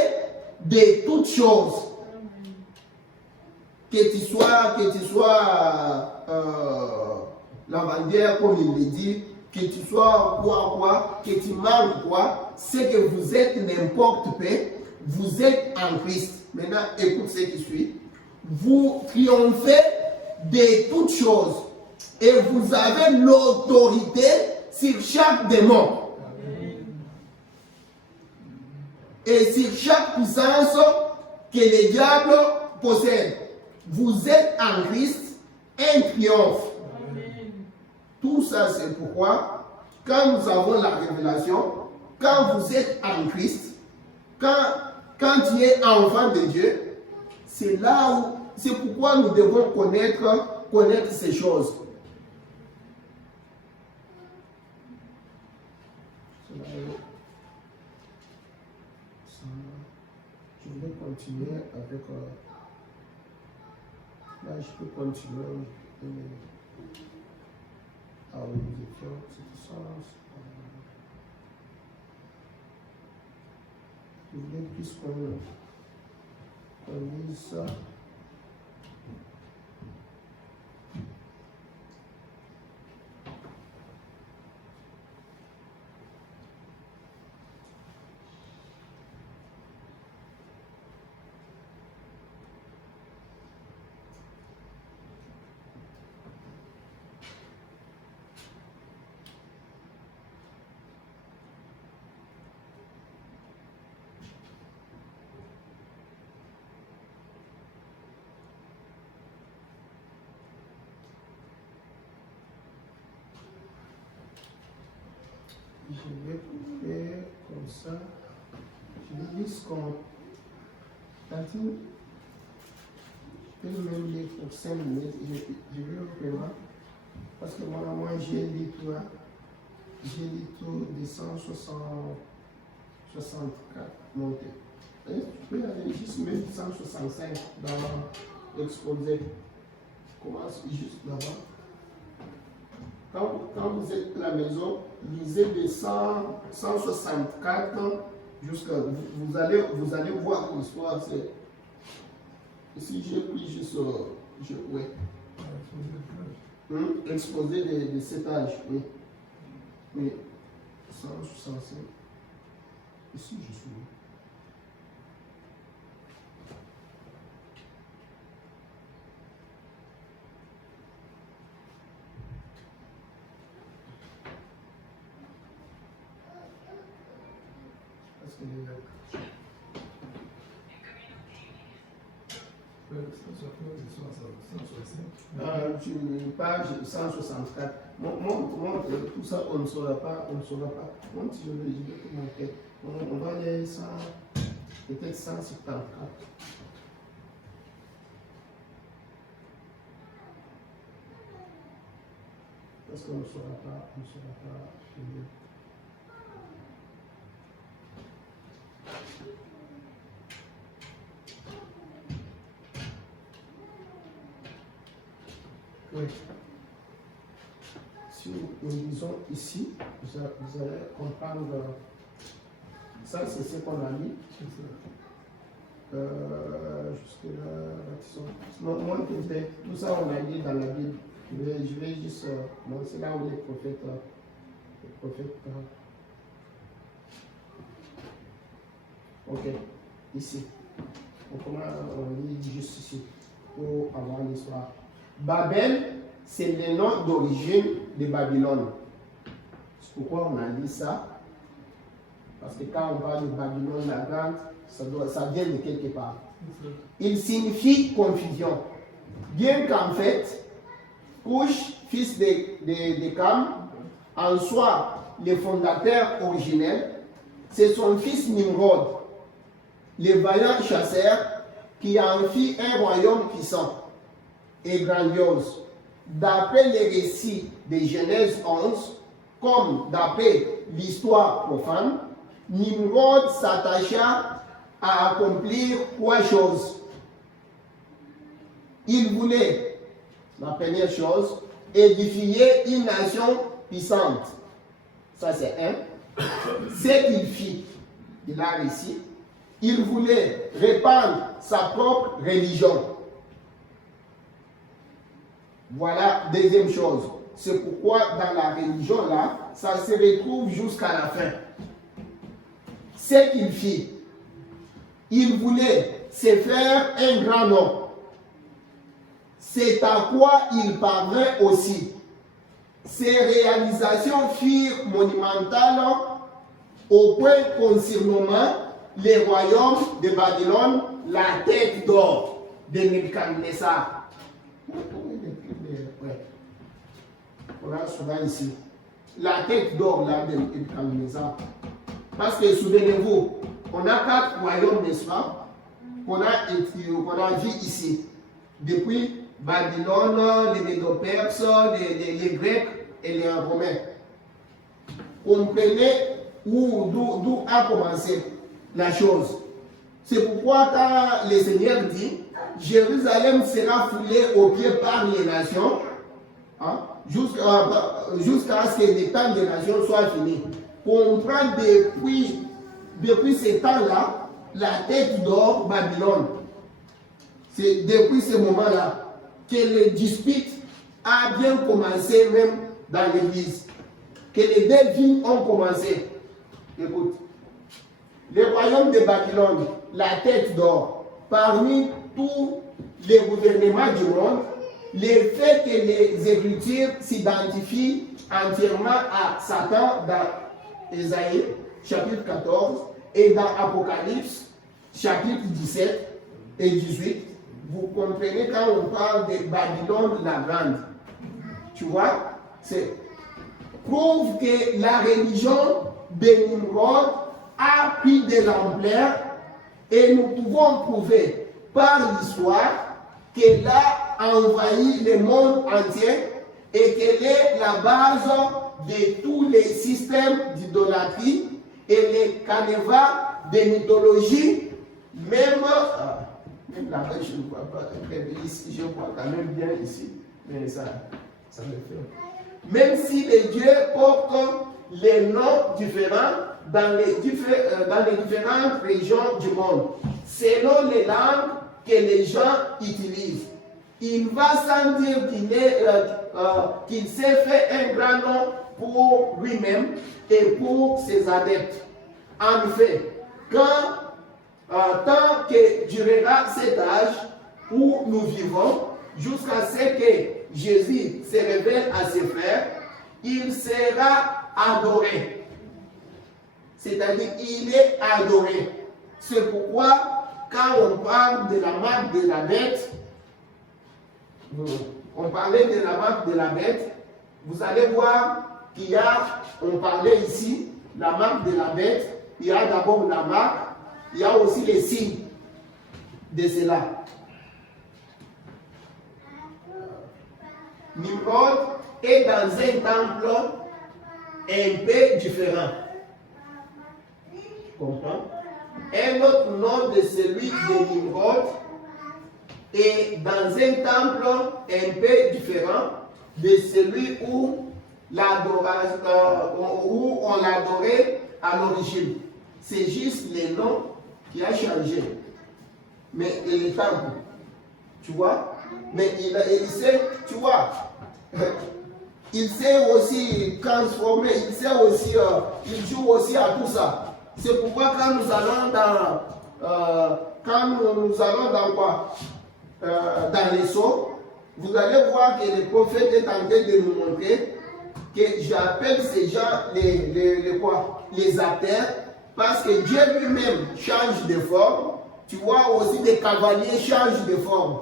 de toutes choses. Amen. Que tu sois lavandière, comme il le dit, que tu sois quoi, que tu manques quoi, c'est que vous êtes n'importe paix, vous êtes en Christ. Maintenant, écoute ce qui suit. Vous triomphez de toutes choses et vous avez l'autorité sur chaque démon. Et sur chaque puissance que le diable possède. Vous êtes en Christ, un triomphe. Amen. Tout ça, c'est pourquoi, quand nous avons la révélation, quand vous êtes en Christ, quand tu es enfant de Dieu, c'est là où, c'est pourquoi nous devons connaître ces choses. Je vais continuer avec. Là, je peux continuer. Ah oui, nous étions, c'était ça. Je voulais plus qu'on lise ça. Je vais couper comme ça. Je vais lire ce qu'on. Tantine, je peux même lire pour 5 minutes. Je vais vraiment. Parce que moi j'ai lu tout. J'ai lu tout de 164 montées. Et je peux aller juste même 165 dans l'exposé. Commence juste là-bas. Quand vous êtes à la maison, lisez de 164 jusqu'à. Vous allez voir l'histoire. Si j'ai pris juste. Ouais. Exposé de cet âge, oui. Oui. 165. Ici, je suis. Page 164. Montre tout ça, on ne saura pas. Montre, je vais te montrer. On va aller ça, peut-être 174. Parce qu'on ne saura pas finir. Oui. Si nous lisons ici, vous allez comprendre. Ça, c'est ce qu'on a mis. Jusque-là, tout ça, on a dit dans la Bible. Je vais juste. C'est là où les prophètes. Ok, ici. On lit juste ici pour avoir l'histoire. Babel, c'est le nom d'origine de Babylone. C'est pourquoi on a dit ça. Parce que quand on parle de Babylone la grande, ça vient de quelque part. Il signifie confusion. Bien qu'en fait, couche fils de Cam, en soit le fondateur originel, c'est son fils Nimrod, le vaillant chasseur, qui en fit un royaume puissant et grandiose. D'après les récits de Genèse 11, comme d'après l'histoire profane, Nimrod s'attacha à accomplir 3 choses. Il voulait, la première chose, édifier une nation puissante. Ça c'est un. Ce qu'il fit, il a réussi. Il voulait répandre sa propre religion. Voilà, deuxième chose. C'est pourquoi dans la religion là, ça se retrouve jusqu'à la fin. Ce qu'il fit, il voulait se faire un grand nom. C'est à quoi il parvint aussi. Ses réalisations furent monumentales au point concernant les royaumes de Babylone, la tête d'or de Nebuchadnezzar. Voilà, souvent ici. La tête d'or là de Nebuchadnezzar. Parce que souvenez-vous, on a 4 royaumes, n'est-ce pas? Qu'on a vu ici. Depuis Babylone, les Médo-Perses, les Grecs et les Romains. Comprenez d'où a commencé la chose. C'est pourquoi quand le Seigneur dit, Jérusalem sera foulée aux pieds par les nations, hein, jusqu'à ce que le temps des nations soit fini. Comprendre depuis ce temps-là, la tête d'or Babylone. C'est depuis ce moment-là que les disputes a bien commencé même dans l'église. Que les défis ont commencé. Écoute. Le royaume de Babylone, la tête d'or, parmi tous les gouvernements du monde, le fait que les Écritures s'identifient entièrement à Satan dans Ésaïe, chapitre 14, et dans Apocalypse, chapitre 17 et 18, vous comprenez quand on parle de Babylone la grande. Tu vois, c'est prouve que la religion de Nimrod a pris de l'ampleur et nous pouvons prouver par l'histoire qu'elle a envahi le monde entier et qu'elle est la base de tous les systèmes d'idolâtrie et les canevas de mythologie, même là-bas je ne vois pas très bien ici, je vois quand même bien ici, mais ça me fait. Même si les dieux portent les noms différents dans les différentes régions du monde, selon les langues que les gens utilisent. Il va sans dire qu'il s'est fait un grand nom pour lui-même et pour ses adeptes. En fait, tant que durera cet âge où nous vivons, jusqu'à ce que Jésus se révèle à ses frères, il sera adoré. C'est-à-dire, il est adoré. C'est pourquoi, quand on parle de la marque de la bête, on parlait de la marque de la bête, vous allez voir qu'il y a, on parlait ici, la marque de la bête, il y a d'abord la marque, il y a aussi les signes de cela. Nimrod est dans un temple un peu différent. Tu comprends? Un autre nom de celui de Nimrod est dans un temple un peu différent de celui où on l'adorait à l'origine. C'est juste le nom qui a changé. Mais le temple, tu vois? Mais il sait, tu vois, il sait aussi transformer, il sait aussi, il joue aussi à tout ça. C'est pourquoi quand nous allons dans quoi? Dans les sceaux, vous allez voir que le prophète est en train de nous montrer que j'appelle ces gens les acteurs, parce que Dieu lui-même change de forme. Tu vois aussi des cavaliers changent de forme.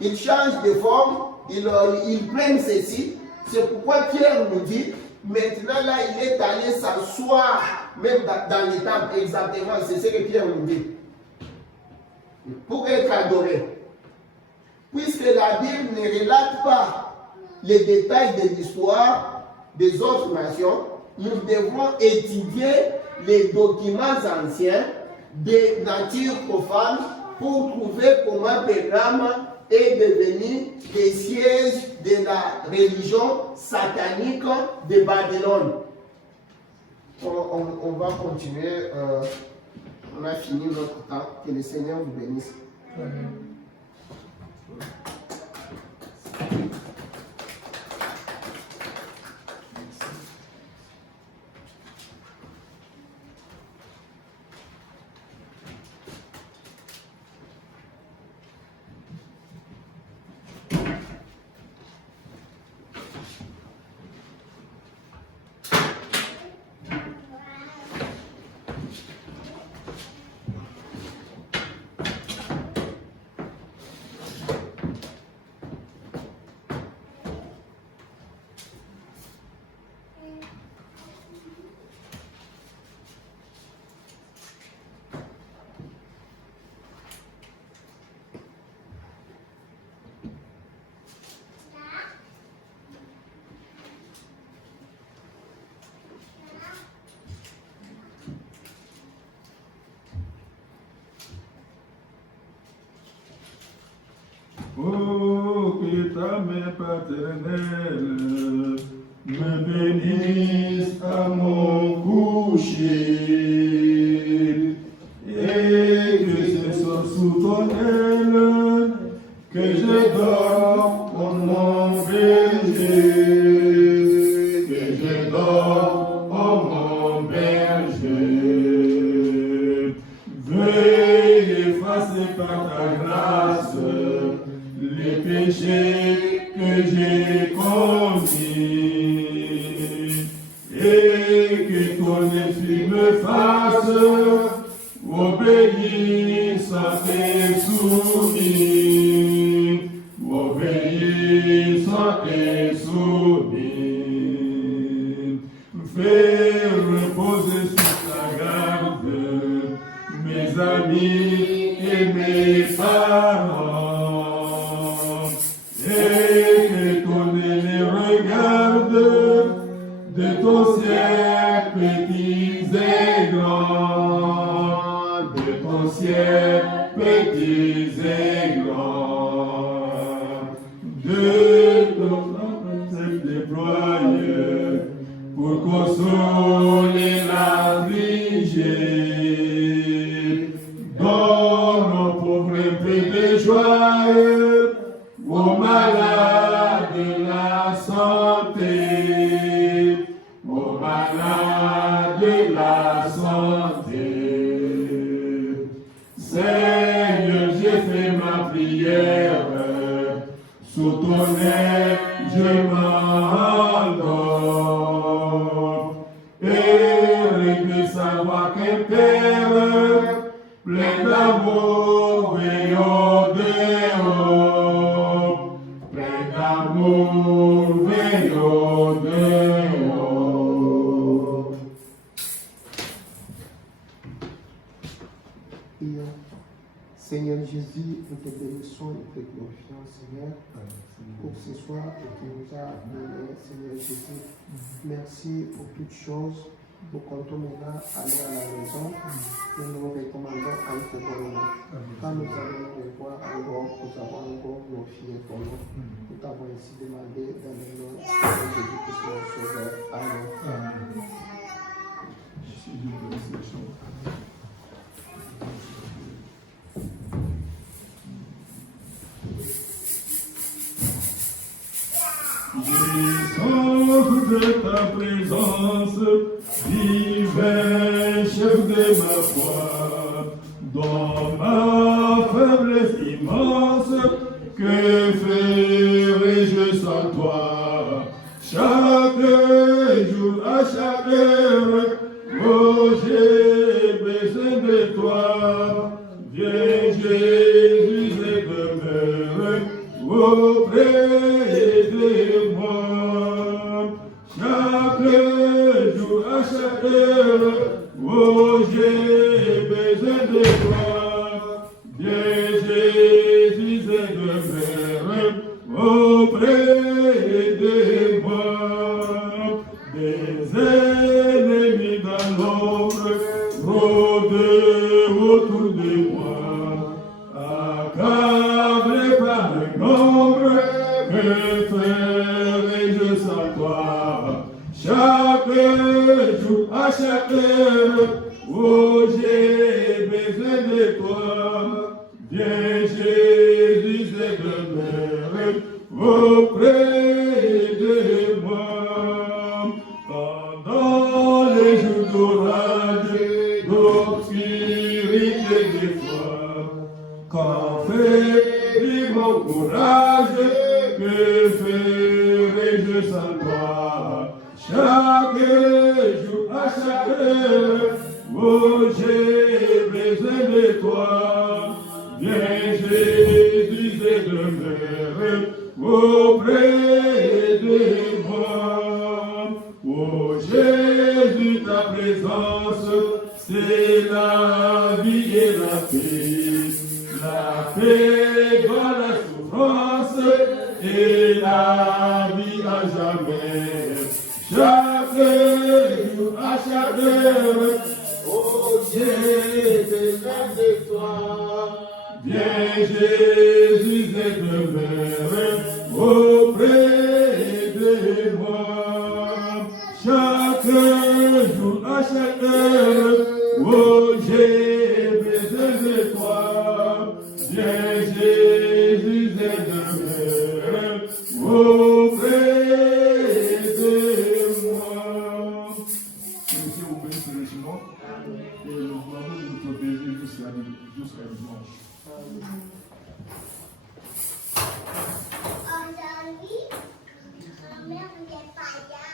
Ils changent de forme, ils prennent ceci C'est pourquoi Pierre nous dit, maintenant là, il est allé s'asseoir, même dans les temples, exactement, c'est ce que Pierre nous dit. Pour être adoré. Puisque la Bible ne relate pas les détails de l'histoire des autres nations, nous devrons étudier les documents anciens de nature profane pour trouver comment Pérgame est devenu le siège de la religion satanique de Babylone. On va continuer. On a fini notre temps. Que le Seigneur vous bénisse. Amen. Oh, que ta main paternelle me bénisse à mon coucher, et que ce soit sous ton aile que je dors, mon berger, que je dors, mon berger. Veuille effacer par ta grâce les péchés que j'ai commis, et que ton esprit me fasse obéir sans et soumis, obéir sans et soumis. Fais reposer sur ta garde mes amis et mes parents, et que ton œil regarde de ton ciel petits et grands, de ton ciel petits et grands, de ton se déploie pour consoler l'affligé. Donne aux pauvres un peu de joie, aux malades la santé, aux malades la santé. Seigneur, j'ai fait ma prière, sous ton aile je m'endors, et de savoir qu'un Père plein d'amour veille au-dehors, plein d'amour veille au-dehors. Seigneur Jésus, nous te bénissons et te glorifions, Seigneur, pour ce soir que tu nous as donné, Seigneur Jésus. Merci pour toutes choses. Nous comptons maintenant aller à la maison et nous nous recommandons à te donner. Quand nous allons te voir encore, nous avons encore glorifié ton nom. Nous t'avons ainsi demandé dans le nom de Jésus Christ, notre Sauveur. Amen. J'ai soif de ta présence, divin chef de ma foi, dans ma faiblesse immense, que ferais-je sans toi? Chaque jour, à chaque heure, oh, j'ai besoin de toi. Viens Jésus et demeure auprès de moi. Chaque jour, à chaque heure, oh j'ai besoin de toi. Viens Jésus, c'est demeure auprès de moi. Pendant les jours d'orage, d'obscurité des fois, quand fait mon courage, que ferai-je sans toi? Chaque jour, à chaque heure, oh j'ai besoin de toi. Viens Jésus et demeure auprès de moi. Oh Jésus, ta présence, c'est la vie et la paix dans la souffrance et la vie à jamais. Chaque jour, à chaque heure, oh j'ai besoin de toi. Viens Jésus et demeure auprès de moi. Chaque jour, à chaque heure, oh j'ai besoin de toi. Viens Jésus et demeure auprès de moi. Que le Seigneur vous bénisse richement et nous demandons de nous protéger jusqu'à dimanche. Aujourd'hui, ma mère n'est pas là.